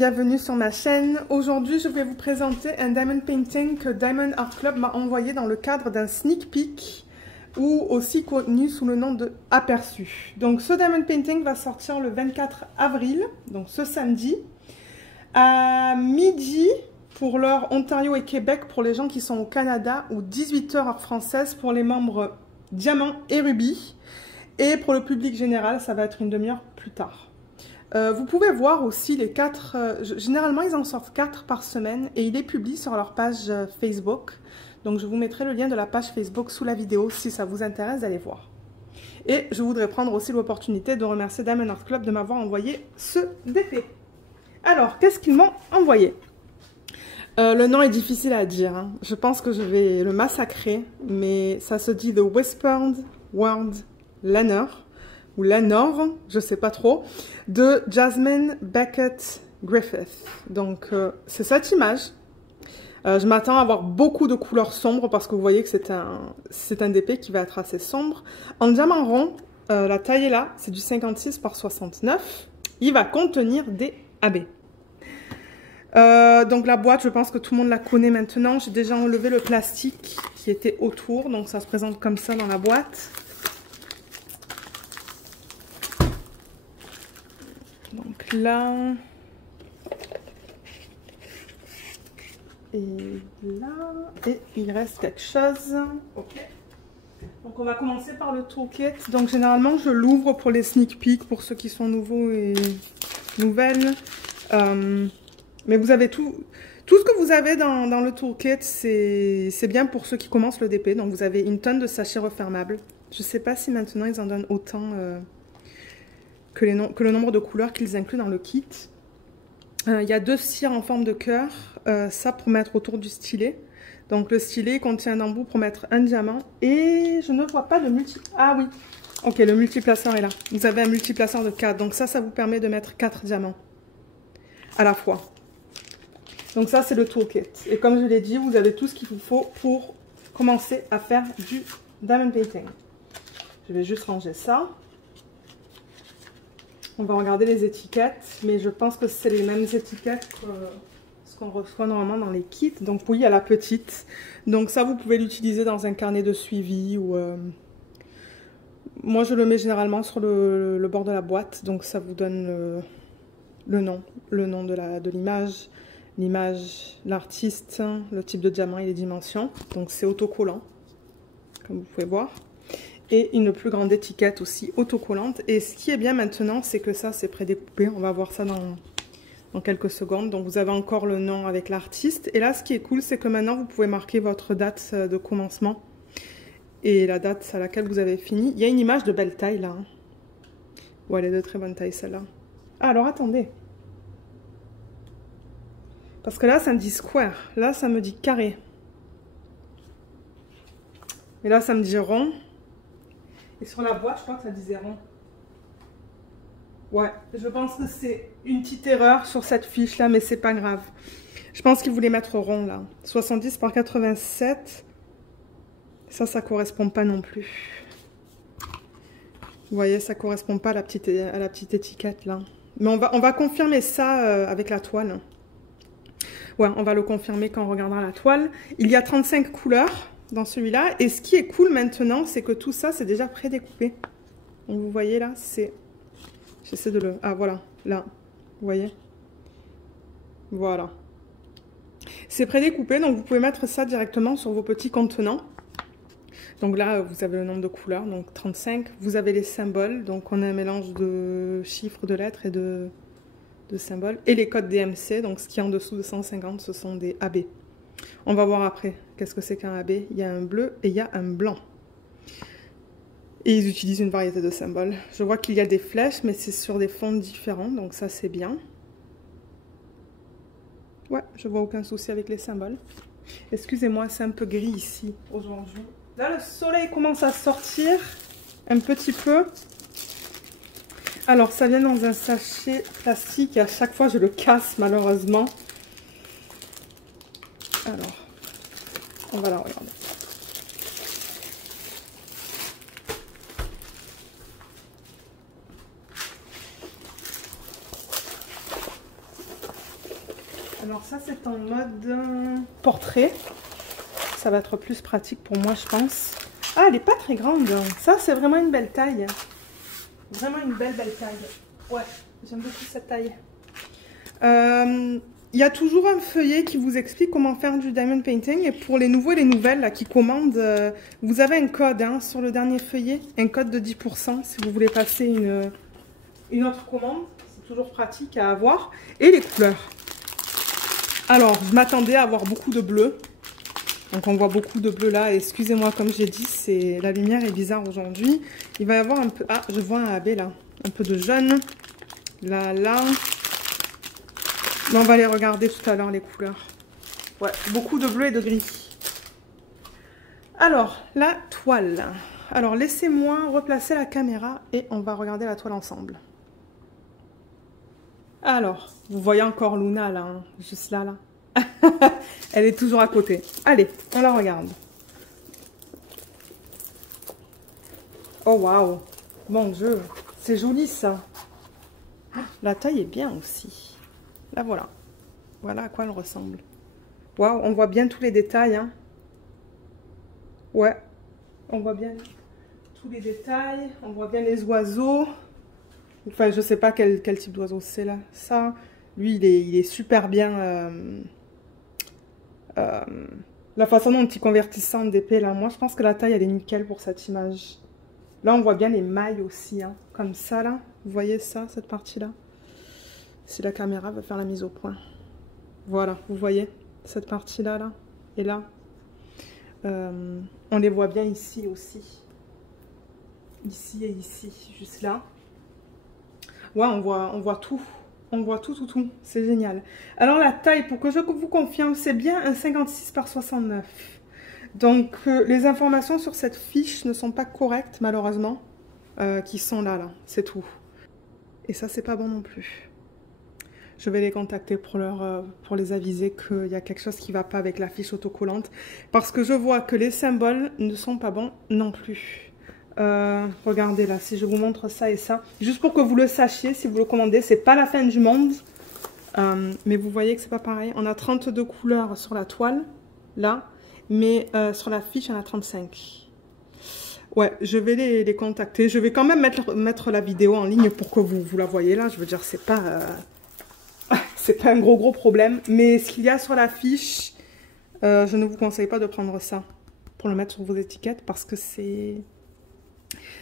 bienvenue sur ma chaîne. Aujourd'hui, je vais vous présenter un diamond painting que Diamond Art Club m'a envoyé dans le cadre d'un sneak peek ou aussi connu sous le nom de Aperçu. Donc ce diamond painting va sortir le 24 avril, donc ce samedi, à midi pour l'heure Ontario et Québec pour les gens qui sont au Canada ou 18 h heure française pour les membres Diamant et Rubis. Et pour le public général, ça va être une demi-heure plus tard. Vous pouvez voir aussi les 4, généralement ils en sortent 4 par semaine et ils les publient sur leur page Facebook. Donc je vous mettrai le lien de la page Facebook sous la vidéo si ça vous intéresse d'aller voir. Et je voudrais prendre aussi l'opportunité de remercier Diamond Art Club de m'avoir envoyé ce DP. Alors, qu'est-ce qu'ils m'ont envoyé? Le nom est difficile à dire, hein. Je pense que je vais le massacrer, mais ça se dit The Whispered Word Lanner. Ou Lanor, je sais pas trop, de Jasmine Beckett Griffith. Donc, c'est cette image. Je m'attends à avoir beaucoup de couleurs sombres parce que vous voyez que c'est un DP qui va être assez sombre. En diamant rond, la taille est là, c'est du 56 par 69. Il va contenir des AB. Donc la boîte, je pense que tout le monde la connaît maintenant. J'ai déjà enlevé le plastique qui était autour, donc ça se présente comme ça dans la boîte. Donc là, et là, et il reste quelque chose. Ok. Donc on va commencer par le toolkit. Donc généralement je l'ouvre pour les sneak peeks, pour ceux qui sont nouveaux et nouvelles. Mais vous avez tout ce que vous avez dans le toolkit, c'est bien pour ceux qui commencent le DP. Donc vous avez une tonne de sachets refermables. Je ne sais pas si maintenant ils en donnent autant que le nombre de couleurs qu'ils incluent dans le kit. Il y a 2 cires en forme de cœur, ça pour mettre autour du stylet. Donc le stylet contient un embout pour mettre un diamant et je ne vois pas de Ah oui, ok, le multiplaceur est là. Vous avez un multiplaceur de 4, donc ça vous permet de mettre 4 diamants à la fois. Donc ça c'est le toolkit. Et comme je l'ai dit, vous avez tout ce qu'il vous faut pour commencer à faire du diamond painting. Je vais juste ranger ça. On va regarder les étiquettes, mais je pense que c'est les mêmes étiquettes que ce qu'on reçoit normalement dans les kits. Donc oui, il y a la petite. Donc ça, vous pouvez l'utiliser dans un carnet de suivi ou... Moi, je le mets généralement sur le bord de la boîte. Donc ça vous donne le nom de l'image, l'artiste, le type de diamant et les dimensions. Donc c'est autocollant, comme vous pouvez voir. Et une plus grande étiquette aussi autocollante. Et ce qui est bien maintenant, c'est que ça, c'est prédécoupé. On va voir ça dans quelques secondes. Donc, vous avez encore le nom avec l'artiste. Et là, ce qui est cool, c'est que maintenant, vous pouvez marquer votre date de commencement et la date à laquelle vous avez fini. Il y a une image de belle taille, là. Ouais, elle est de très bonne taille, celle-là. Ah, alors, attendez. Parce que là, ça me dit square. Là, ça me dit carré. Et là, ça me dit rond. Et sur la boîte, je crois que ça disait rond. Ouais, je pense que c'est une petite erreur sur cette fiche-là, mais c'est pas grave. Je pense qu'ils voulaient mettre rond, là. 70 par 87. Ça correspond pas non plus. Vous voyez, ça correspond pas à la petite étiquette, là. Mais on va confirmer ça avec la toile. Ouais, on va le confirmer quand on regardera la toile. Il y a 35 couleurs dans celui-là. Et ce qui est cool maintenant, c'est que tout ça, c'est déjà prédécoupé. Donc, vous voyez là, c'est... J'essaie de le... Ah, voilà, là. Vous voyez? Voilà. C'est prédécoupé, donc vous pouvez mettre ça directement sur vos petits contenants. Donc là, vous avez le nombre de couleurs, donc 35. Vous avez les symboles, donc on a un mélange de chiffres, de lettres et de symboles. Et les codes DMC, donc ce qui est en dessous de 150, ce sont des AB. On va voir après qu'est-ce que c'est qu'un AB. Il y a un bleu et il y a un blanc. Et ils utilisent une variété de symboles. Je vois qu'il y a des flèches, mais c'est sur des fonds différents, donc ça c'est bien. Ouais, je vois aucun souci avec les symboles. Excusez-moi, c'est un peu gris ici aujourd'hui. Là, le soleil commence à sortir un petit peu. Alors, ça vient dans un sachet plastique et à chaque fois je le casse malheureusement. Alors, on va la regarder. Alors ça c'est en mode portrait. Ça va être plus pratique pour moi je pense. Ah, elle n'est pas très grande. Ça c'est vraiment une belle taille. Vraiment une belle taille. Ouais, j'aime beaucoup cette taille. Il y a toujours un feuillet qui vous explique comment faire du diamond painting. Et pour les nouveaux et les nouvelles là, qui commandent, vous avez un code hein, sur le dernier feuillet. Un code de 10% si vous voulez passer une autre commande. C'est toujours pratique à avoir. Et les couleurs. Alors, je m'attendais à avoir beaucoup de bleu. Donc on voit beaucoup de bleu là. Excusez-moi, comme j'ai dit, la lumière est bizarre aujourd'hui. Il va y avoir un peu... Ah, je vois un AB là. Un peu de jaune. Là. Mais on va les regarder tout à l'heure, les couleurs. Ouais, beaucoup de bleu et de gris. Alors, la toile. Alors, laissez-moi replacer la caméra et on va regarder la toile ensemble. Alors, vous voyez encore Luna là, hein, juste là. Elle est toujours à côté. Allez, on la regarde. Oh waouh, mon Dieu, c'est joli ça. La taille est bien aussi. Là voilà. Voilà à quoi elle ressemble. Waouh, on voit bien tous les détails. Hein. Ouais, on voit bien tous les détails. On voit bien les oiseaux. Enfin, je sais pas quel type d'oiseau c'est là. Ça, lui, il est super bien. La façon dont il convertissait en DP là, moi je pense que la taille elle est nickel pour cette image. Là on voit bien les mailles aussi, hein, comme ça là. Vous voyez ça, cette partie là? Si la caméra veut faire la mise au point. Voilà, vous voyez cette partie là, et là. On les voit bien ici aussi. Ici et ici, juste là. Ouais, on voit tout. On voit tout. C'est génial. Alors, la taille, pour que je vous confirme, c'est bien un 56 par 69. Donc, les informations sur cette fiche ne sont pas correctes, malheureusement. Qui sont là. C'est tout. Et ça, c'est pas bon non plus. Je vais les contacter pour les aviser qu'il y a quelque chose qui ne va pas avec la fiche autocollante. Parce que je vois que les symboles ne sont pas bons non plus. Regardez là, si je vous montre ça et ça. Juste pour que vous le sachiez, si vous le commandez, c'est pas la fin du monde. Mais vous voyez que c'est pas pareil. On a 32 couleurs sur la toile, là. Mais sur la fiche, il y en a 35. Ouais, je vais les contacter. Je vais quand même mettre la vidéo en ligne pour que vous la voyez là. Je veux dire, c'est pas un gros problème. Mais ce qu'il y a sur la fiche, je ne vous conseille pas de prendre ça pour le mettre sur vos étiquettes parce que c'est...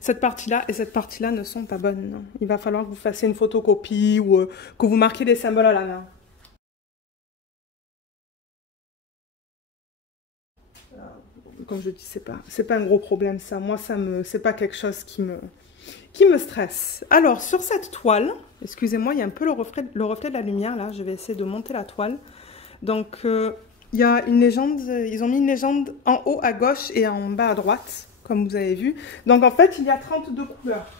Cette partie-là et cette partie-là ne sont pas bonnes. Il va falloir que vous fassiez une photocopie ou que vous marquiez les symboles à la main. Comme je dis, c'est pas un gros problème ça. Moi, c'est pas quelque chose qui me stresse. Alors, sur cette toile, excusez-moi, il y a un peu le reflet de la lumière là. Je vais essayer de monter la toile. Donc, il y a une légende. Ils ont mis une légende en haut à gauche et en bas à droite, comme vous avez vu. Donc, en fait, il y a 32 couleurs.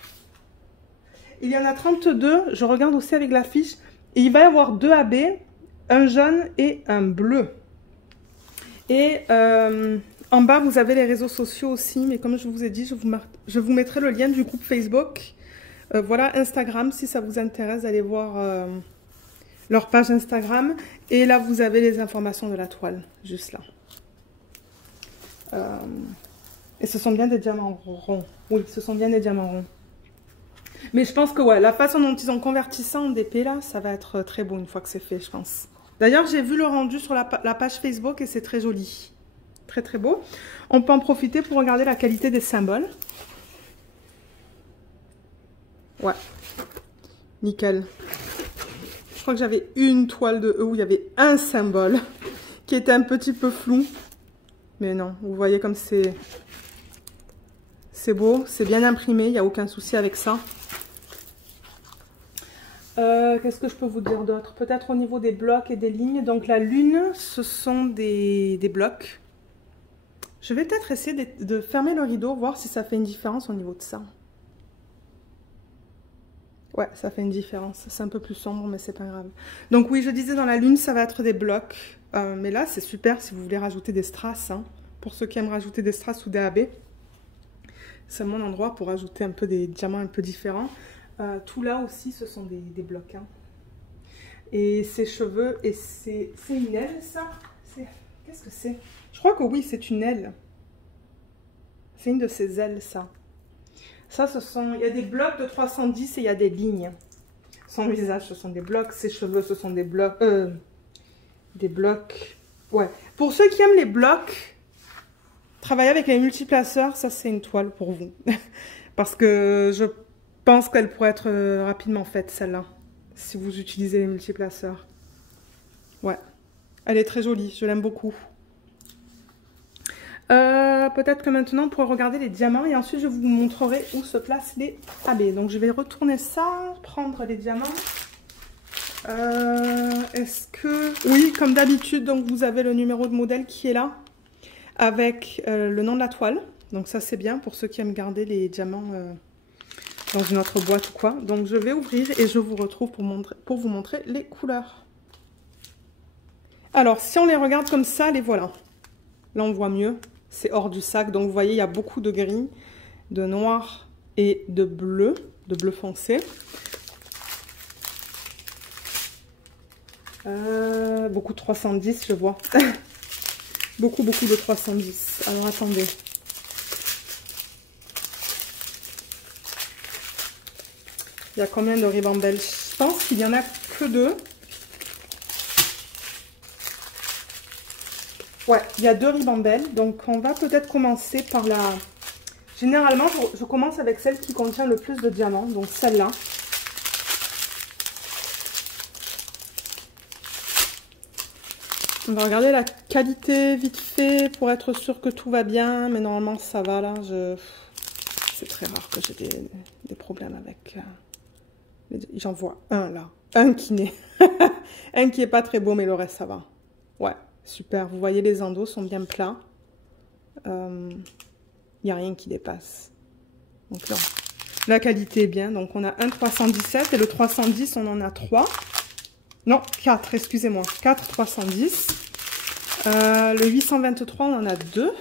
Il y en a 32. Je regarde aussi avec la fiche. Et il va y avoir 2 AB, un jaune et un bleu. Et en bas, vous avez les réseaux sociaux aussi. Mais comme je vous ai dit, je vous mettrai le lien du groupe Facebook. Voilà, Instagram, si ça vous intéresse, allez voir leur page Instagram. Et là, vous avez les informations de la toile, juste là. Et ce sont bien des diamants ronds. Oui, ce sont bien des diamants ronds. Mais je pense que ouais, la façon dont ils ont converti ça en DP, là, ça va être très beau une fois que c'est fait, je pense. D'ailleurs, j'ai vu le rendu sur la page Facebook et c'est très joli. Très beau. On peut en profiter pour regarder la qualité des symboles. Ouais. Nickel. Je crois que j'avais une toile de E où il y avait un symbole qui était un petit peu flou. Mais non, vous voyez comme c'est beau, c'est bien imprimé, il n'y a aucun souci avec ça. Qu'est-ce que je peux vous dire d'autre? Peut-être au niveau des blocs et des lignes. Donc la lune, ce sont des blocs. Je vais peut-être essayer de fermer le rideau, voir si ça fait une différence au niveau de ça. Ouais, ça fait une différence. C'est un peu plus sombre, mais c'est pas grave. Donc oui, je disais dans la lune, ça va être des blocs. Mais là, c'est super si vous voulez rajouter des strass. Hein. Pour ceux qui aiment rajouter des strass ou des AB. C'est mon endroit pour ajouter un peu des diamants un peu différents. Tout là aussi, ce sont des blocs. Hein. et ses cheveux, et c'est une aile, ça? Qu'est-ce que c'est? Je crois que oui, c'est une aile. C'est une de ses ailes, ça. Ça, il y a des blocs de 310 et il y a des lignes. Son visage, ce sont des blocs. Ses cheveux, ce sont des blocs. Ouais. Pour ceux qui aiment les blocs, travailler avec les multiplaceurs, ça, c'est une toile pour vous. Parce que je pense qu'elle pourrait être rapidement faite, celle-là. Si vous utilisez les multiplaceurs. Ouais. Elle est très jolie. Je l'aime beaucoup. Peut-être que maintenant on pourrait regarder les diamants et ensuite je vous montrerai où se placent les AB. Donc je vais retourner ça, prendre les diamants. Est-ce que... Oui, comme d'habitude, donc vous avez le numéro de modèle qui est là avec le nom de la toile. Donc ça c'est bien pour ceux qui aiment garder les diamants dans une autre boîte ou quoi. Donc je vais ouvrir et je vous retrouve pour vous montrer les couleurs. Alors si on les regarde comme ça, les voilà. Là on voit mieux. C'est hors du sac, donc vous voyez, il y a beaucoup de gris, de noir et de bleu foncé. Beaucoup de 310, je vois. beaucoup de 310. Alors, attendez. Il y a combien de ribambelles? Je pense qu'il n'y en a que 2. Ouais, il y a 2 ribambelles, donc on va peut-être commencer par la... Généralement, je commence avec celle qui contient le plus de diamants, donc celle-là. On va regarder la qualité vite fait pour être sûr que tout va bien, mais normalement ça va là. C'est très rare que j'ai des problèmes avec... J'en vois un là, un qui n'est... un qui est pas très beau, mais le reste ça va. Ouais. Super, vous voyez les endos sont bien plats. Il n'y a rien qui dépasse. Donc là, la qualité est bien. Donc on a un 317 et le 310 on en a 3. Non, 4, excusez-moi. 4 310. Le 823 on en a 2.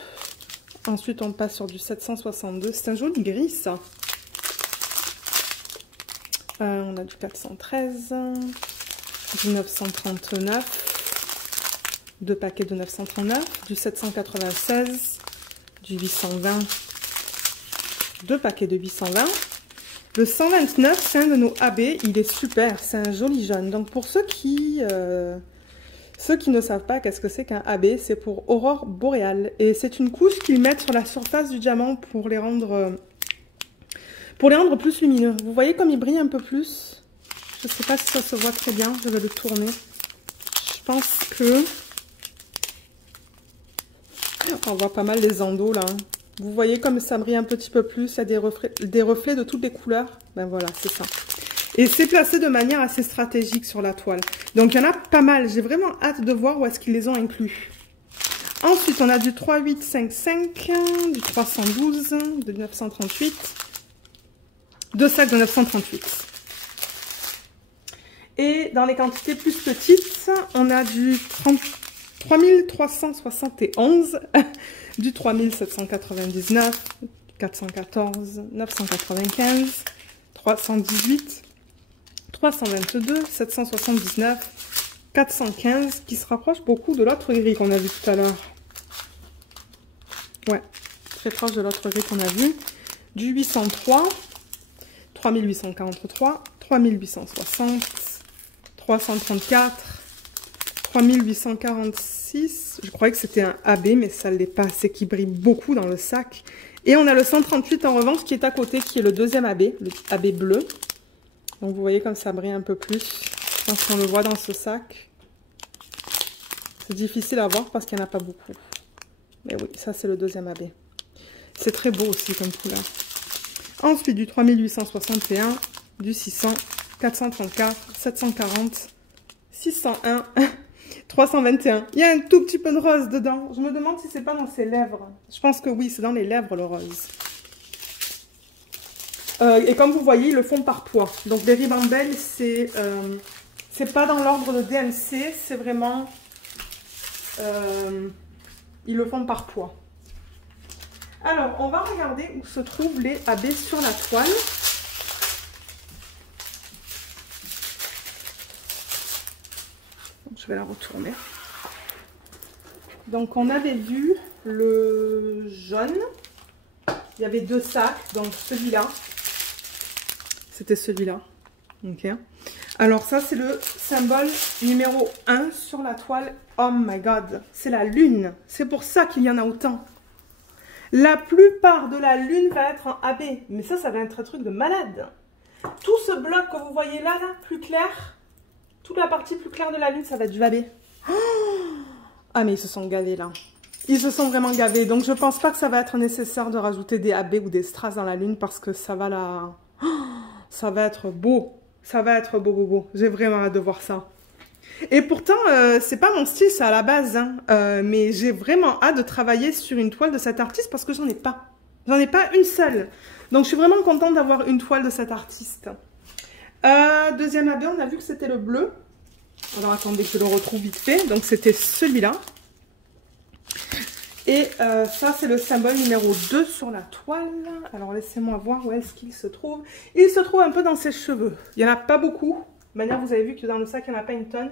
Ensuite on passe sur du 762. C'est un joli gris ça. On a du 413. Du 939. 2 paquets de 939, du 796, du 820, 2 paquets de 820. Le 129, c'est un de nos AB, il est super, c'est un joli jaune. Donc pour ceux qui ne savent pas qu'est-ce que c'est qu'un AB, c'est pour aurore boréale. Et c'est une couche qu'ils mettent sur la surface du diamant pour les rendre plus lumineux. Vous voyez comme il brille un peu plus? Je ne sais pas si ça se voit très bien, je vais le tourner. Je pense que... On voit pas mal les endos là. Vous voyez comme ça brille un petit peu plus. Il y a des reflets de toutes les couleurs. Ben voilà, c'est ça. Et c'est placé de manière assez stratégique sur la toile. Donc il y en a pas mal. J'ai vraiment hâte de voir où est-ce qu'ils les ont inclus. Ensuite, on a du 3855, du 312, de 938. 2 sacs de 938. Et dans les quantités plus petites, on a du 3371, du 3799, 414, 995, 318, 322, 779, 415, qui se rapproche beaucoup de l'autre gris qu'on a vu tout à l'heure. Ouais, très proche de l'autre gris qu'on a vu. Du 803, 3843, 3860, 334, 3846, je croyais que c'était un AB, mais ça ne l'est pas, c'est qui brille beaucoup dans le sac. Et on a le 138 en revanche qui est à côté, qui est le deuxième AB, le AB bleu. Donc vous voyez comme ça brille un peu plus. Je pense qu'on le voit dans ce sac. C'est difficile à voir parce qu'il n'y en a pas beaucoup. Mais oui, ça c'est le deuxième AB. C'est très beau aussi comme couleur. Ensuite du 3861, du 600, 434, 740, 601... 321. Il y a un tout petit peu de rose dedans. Je me demande si c'est pas dans ses lèvres. Je pense que oui, c'est dans les lèvres le rose. Et comme vous voyez, ils le font par poids. Donc les ribambelles, c'est pas dans l'ordre de DMC, c'est vraiment... ils le font par poids. Alors, on va regarder où se trouvent les AB sur la toile. vais la retourner. Donc on avait vu le jaune. Il y avait 2 sacs, donc celui-là. C'était celui-là. Ok. Alors ça c'est le symbole numéro 1 sur la toile. Oh my god, c'est la lune. C'est pour ça qu'il y en a autant. La plupart de la lune va être en AB. Mais ça va être un truc de malade. Tout ce bloc que vous voyez là, plus clair, toute la partie plus claire de la lune, ça va être du AB. Oh, ah mais ils se sont gavés là. Ils se sont vraiment gavés. Donc je pense pas que ça va être nécessaire de rajouter des AB ou des strass dans la lune parce que ça va la... Oh, ça va être beau. Ça va être beau, beau, beau. J'ai vraiment hâte de voir ça. Et pourtant, c'est pas mon style, ça à la base. Hein. Mais j'ai vraiment hâte de travailler sur une toile de cet artiste parce que j'en ai pas. J'en ai pas une seule. Donc je suis vraiment contente d'avoir une toile de cet artiste. Deuxième AB, on a vu que c'était le bleu. Alors attendez que je le retrouve vite fait. Donc c'était celui-là. Et ça, c'est le symbole numéro 2 sur la toile. Alors, laissez-moi voir où est-ce qu'il se trouve. Il se trouve un peu dans ses cheveux. Il n'y en a pas beaucoup. De manière, vous avez vu que dans le sac, il n'y en a pas une tonne.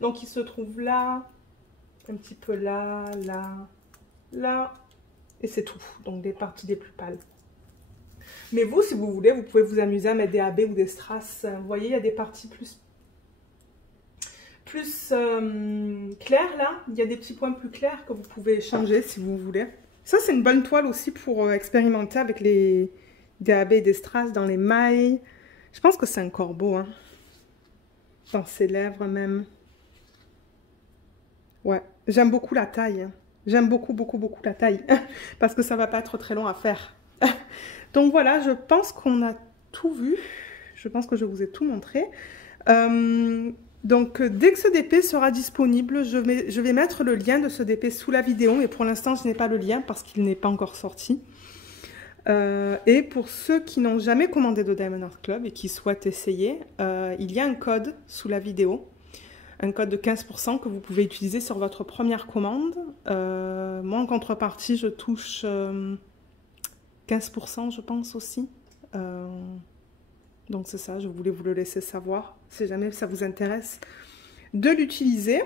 Donc, il se trouve là, un petit peu là, là, là. Et c'est tout. Donc, des parties les plus pâles. Mais vous, si vous voulez, vous pouvez vous amuser à mettre des AB ou des strass. Vous voyez, il y a des parties plus clair là, il y a des petits points plus clairs que vous pouvez changer si vous voulez. Ça c'est une bonne toile aussi pour expérimenter avec des AB et des strass dans les mailles. Je pense que c'est un corbeau, hein. Dans ses lèvres même. Ouais, j'aime beaucoup la taille. J'aime beaucoup, beaucoup, beaucoup la taille. Parce que ça va pas être très long à faire. Donc voilà, je pense qu'on a tout vu. Je pense que je vous ai tout montré. Donc, dès que ce DP sera disponible, je vais mettre le lien de ce DP sous la vidéo. Mais pour l'instant, je n'ai pas le lien parce qu'il n'est pas encore sorti. Et pour ceux qui n'ont jamais commandé de Diamond Art Club et qui souhaitent essayer, il y a un code sous la vidéo. Un code de 15% que vous pouvez utiliser sur votre première commande. Moi, en contrepartie, je touche 15%, je pense aussi. Donc c'est ça, je voulais vous le laisser savoir, si jamais ça vous intéresse de l'utiliser.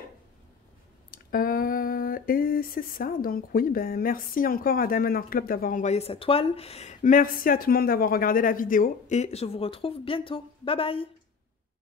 Et c'est ça, donc oui, ben, merci encore à Diamond Art Club d'avoir envoyé sa toile. Merci à tout le monde d'avoir regardé la vidéo et je vous retrouve bientôt. Bye bye!